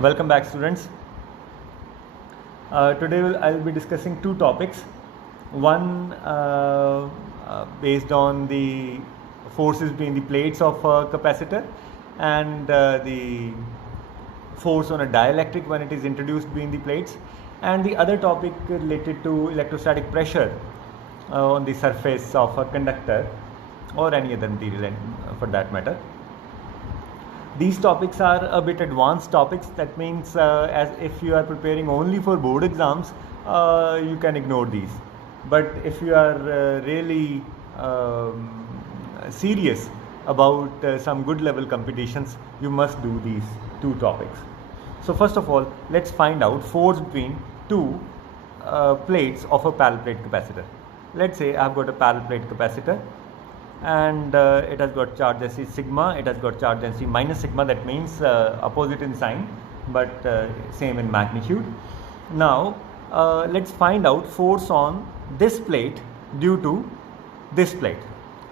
Welcome back, students. Today I'll be discussing two topics. One based on the forces between the plates of a capacitor and the force on a dielectric when it is introduced between the plates, and the other topic related to electrostatic pressure on the surface of a conductor or any other material for that matter. These topics are a bit advanced topics. That means as if you are preparing only for board exams, you can ignore these. But if you are really serious about some good level competitions, you must do these two topics. So first of all, let's find out force between two plates of a parallel plate capacitor. Let's say I've got a parallel plate capacitor, and it has got charge density sigma, it has got charge density minus sigma. That means opposite in sign but same in magnitude. Now let's find out force on this plate due to this plate.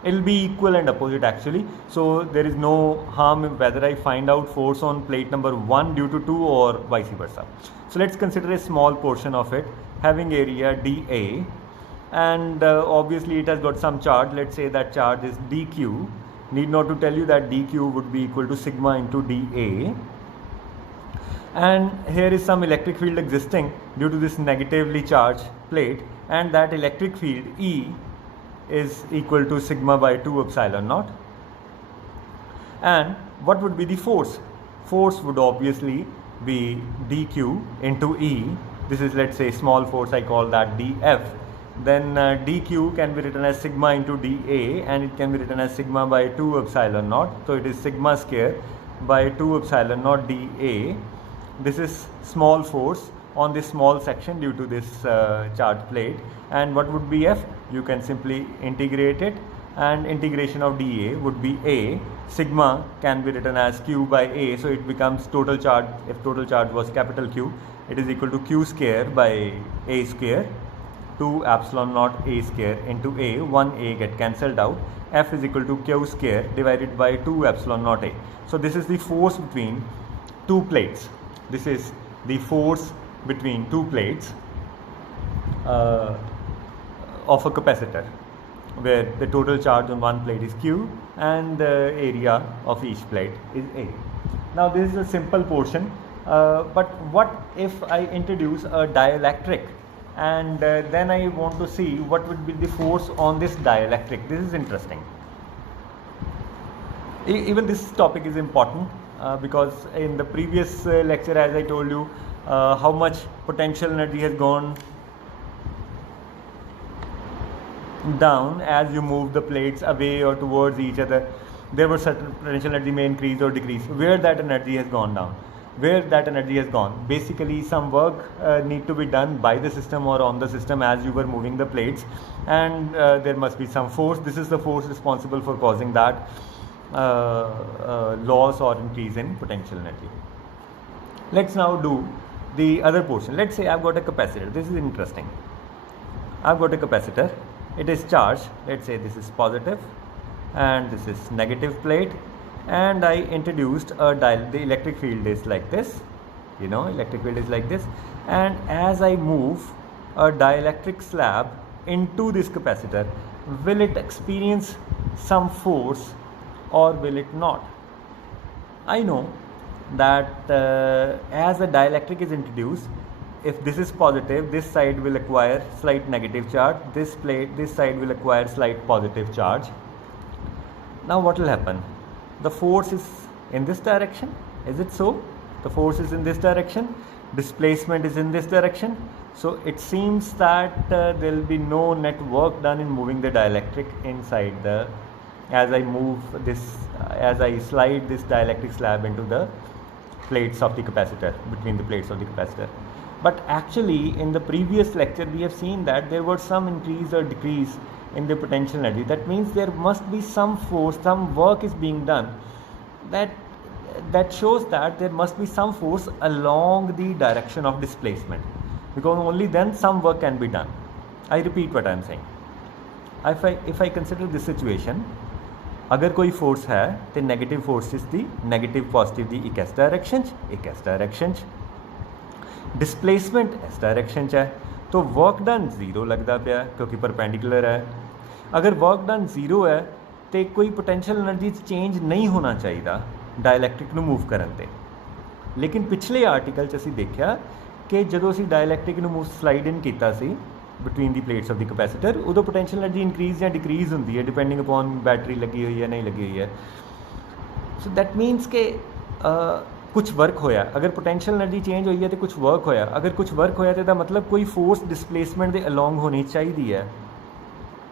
It will be equal and opposite actually, so there is no harm whether I find out force on plate number 1 due to 2 or vice versa. So let's consider a small portion of it having area dA, and obviously it has got some charge. Let's say that charge is dq. Need not to tell you that dq would be equal to sigma into dA, and here is some electric field existing due to this negatively charged plate, and that electric field E is equal to sigma by 2 epsilon naught. And what would be the force? Force would obviously be dq into E. This is, let's say, small force, I call that dF. Then dq can be written as sigma into dA, and it can be written as sigma by 2 epsilon naught. So it is sigma square by 2 epsilon naught dA. This is small force on this small section due to this charged plate. And what would be F? You can simply integrate it, and integration of dA would be A. Sigma can be written as Q by A, so it becomes total charge. If total charge was capital Q, it is equal to Q square by A square, 2 epsilon naught A square into A. 1A get cancelled out. F is equal to Q square divided by 2 epsilon naught A. So this is the force between two plates. This is the force between two plates of a capacitor, where the total charge on one plate is Q and the area of each plate is A. Now this is a simple portion, but what if I introduce a dielectric, and then I want to see what would be the force on this dielectric? This is interesting. Even this topic is important because in the previous lecture, as I told you, how much potential energy has gone down as you move the plates away or towards each other. There were certain potential energy may increase or decrease. Where that energy has gone down, where that energy has gone, basically some work need to be done by the system or on the system as you were moving the plates, and there must be some force. This is the force responsible for causing that loss or increase in potential energy. Let's now do the other portion. Let's say I've got a capacitor. This is interesting. I've got a capacitor. It is charged. Let's say this is positive and this is negative plate, and I introduced a the electric field is like this, electric field is like this, and as I move a dielectric slab into this capacitor, will it experience some force or will it not? I know that as a dielectric is introduced, if this is positive, this side will acquire slight negative charge, this side will acquire slight positive charge. Now what will happen? The force is in this direction, is it so? The force is in this direction, displacement is in this direction, so it seems that there will be no net work done in moving the dielectric inside the, as I slide this dielectric slab into the plates of the capacitor, between the plates of the capacitor. But actually in the previous lecture we have seen that there was some increase or decrease in the potential energy. That means there must be some force, some work is being done. That shows that there must be some force along the direction of displacement, because only then some work can be done. I repeat what I am saying. If I consider this situation, अगर कोई force है तो negative forces की negative positive की एक इस direction एक इस डायरैक्शन डिसप्लेसमेंट इस डायरैक्शन है तो वर्क डन जीरो लगता पाया क्योंकि परपेंडिकुलर है। अगर वर्क डन जीरो है तो कोई पोटेंशियल एनर्जी चेंज नहीं होना चाहिए डायलैक्ट्रिक नूं मूव करन ते। लेकिन पिछले आर्टिकल च असीं देखिया कि जदों असीं डायलैक्ट्रिक नूं मूव स्लाइड इन कीता सी between the plates of the capacitor उदों पोटेंशियल एनर्जी इंक्रीज या डिक्रीज होंदी है डिपेंडिंग अपॉन बैटरी लगी हुई है नहीं लगी हुई है। सो दैट मीनस के कुछ वर्क होया, अगर पोटेंशियल एनर्जी चेंज हुई है तो कुछ वर्क होया, अगर कुछ वर्क होया तो मतलब कोई फोर्स डिसप्लेसमेंट के अलोंग होनी चाहिए है।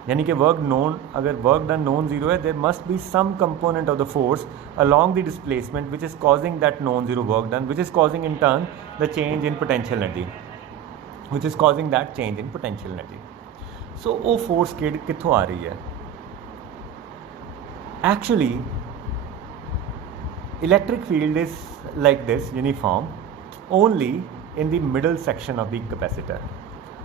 यानी कि वर्क नोन, अगर वर्क डन नॉन जीरो है there must be some component of the force along the displacement which is causing that non zero work done which is causing in turn the change in potential energy which is causing that change in potential energy. So वो force कित्थों आ रही है? Actually electric field is like this uniform only in the middle section of the capacitor.